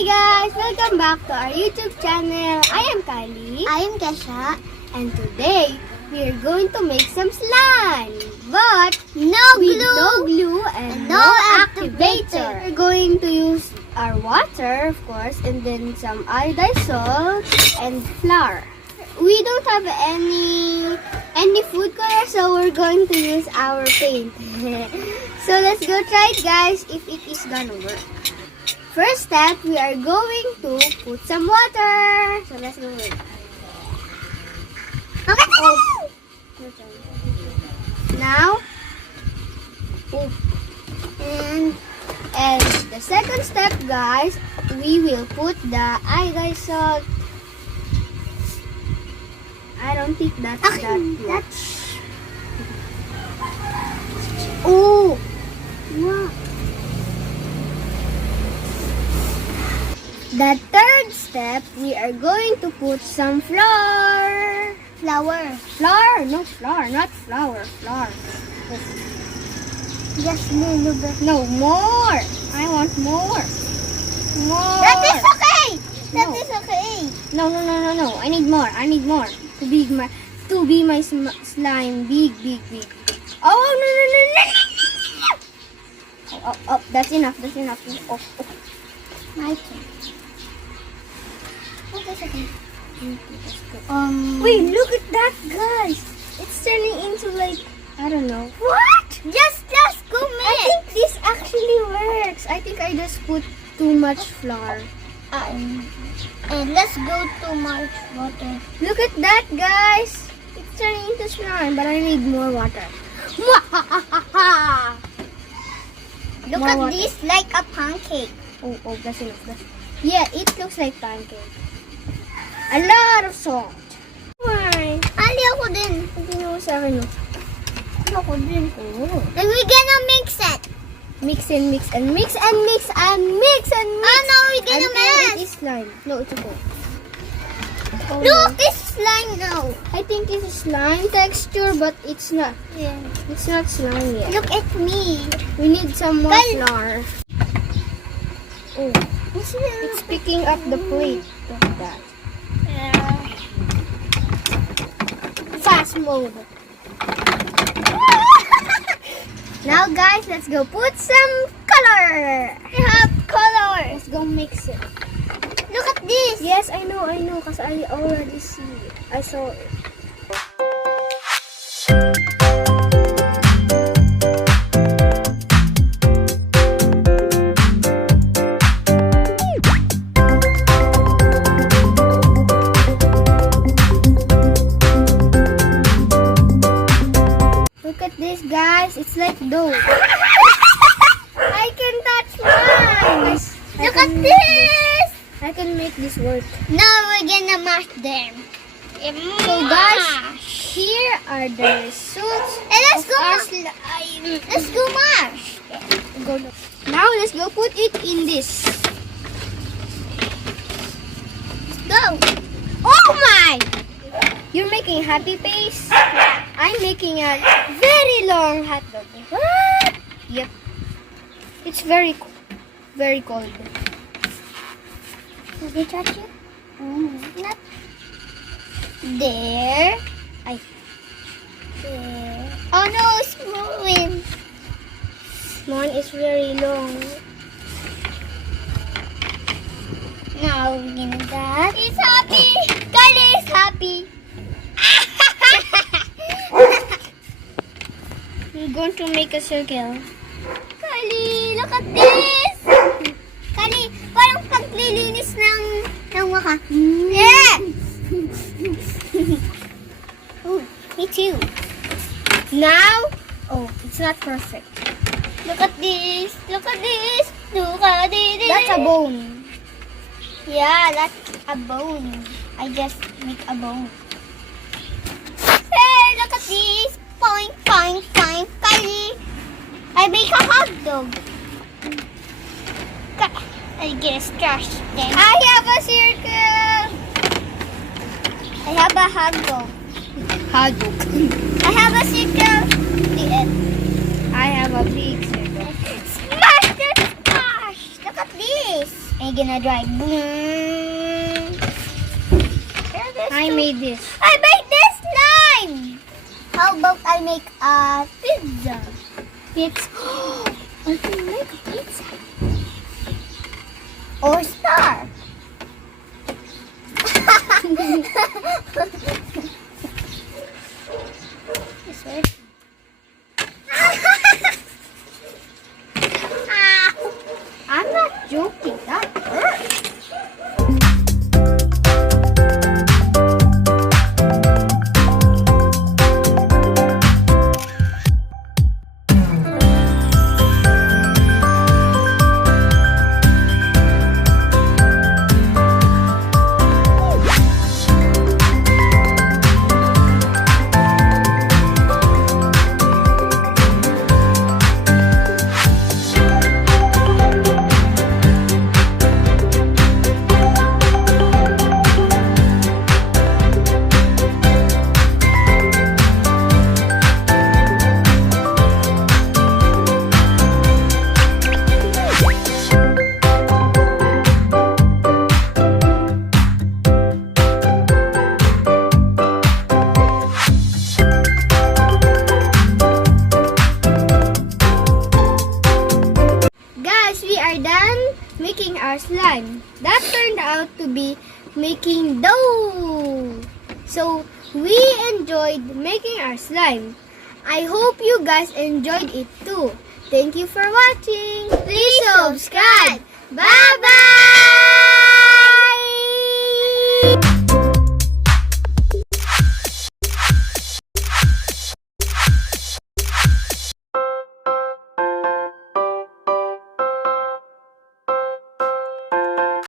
Hi guys! Welcome back to our YouTube channel. I am Kylie. I am Kesha. And today, we are going to make some slime. But No with glue. no glue and No no activator. activator. We're going to use our water, of course, and then some iodized salt and flour. We don't have any food color, so we're going to use our paint. So let's go try it, guys, if it is gonna work. First step, we are going to put some water. So let's go with. Okay. Oh. Now, and the second step, guys, we will put the iodized salt. I don't think that's that. Oh, wow. The third step, we are going to put some flour. Flour, no flour, not flour, flour. Just a little bit. No, more. I want more. More. That is okay. That No. is okay. No. I need more. I need more to be my slime big. Oh no. Oh, that's enough. Oh. My turn. Okay, okay. Wait, look at that, guys. It's turning into like, I don't know. What? Just go I mix. think this actually works. I think I just put too much flour. And let's go to much water. Look at that, guys. It's turning into slime, but I need more water. Look More at water. this like a pancake. Oh, that's enough. Yeah, it looks like pancake. A lot of salt. Why? Ali ako din. Hindi mo sa akin. Ako din. Oh. And we're gonna mix it. Mix and mix. Oh no, we're gonna Until mix. it is slime. No, it's okay. Oh, Look, no. it's slime now. I think it's slime texture, but it's not. Yeah. It's not slime yet. Look at me. We need some more Guys. flour. Oh, it's picking up the plate. Look at that. Fast mode. Now, guys, let's go put some color. We have color. Let's go mix it. Look at this. Yes, I know, because I already see it. I saw it. Look at this, guys. It's like dough. I can touch mine. Look at this. I can make this work. Now we're gonna mash them. So, guys, here are the results. And let's of go our mash. Let's go mash. Now, let's go put it in this. Go. Oh my! You're making a happy face. I'm making a very long hot dog. What? Yep. It's very cold. Did they touch you? Not there. There. Oh no, it's moving. Mine is very long. Now we're gonna that. He's happy. Kylie is happy. We're going to make a circle. Kylie, look at this. Kylie, parang paglilinis ng mukha. Yeah. Oh, me too. Now, it's not perfect. Look at this. Look at this. Look at this. That's a bone. Yeah, that's a bone. I just make a bone. Hey, look at this. Point. Kylie, I make a hot dog. I guess trash then. I have a circle. I have a hot dog. Hot dog. I have a circle. The end. I have a big circle. Smash that smash. Look at this. I'm gonna dry. I made this. I made this slime! How about I make a pizza? It's I can make a pizza. Or star? This way. I'm not joking. That hurts. Guys, we are done making our slime. That turned out to be making dough. So, we enjoyed making our slime. I hope you guys enjoyed it too. Thank you for watching. Please subscribe. Bye!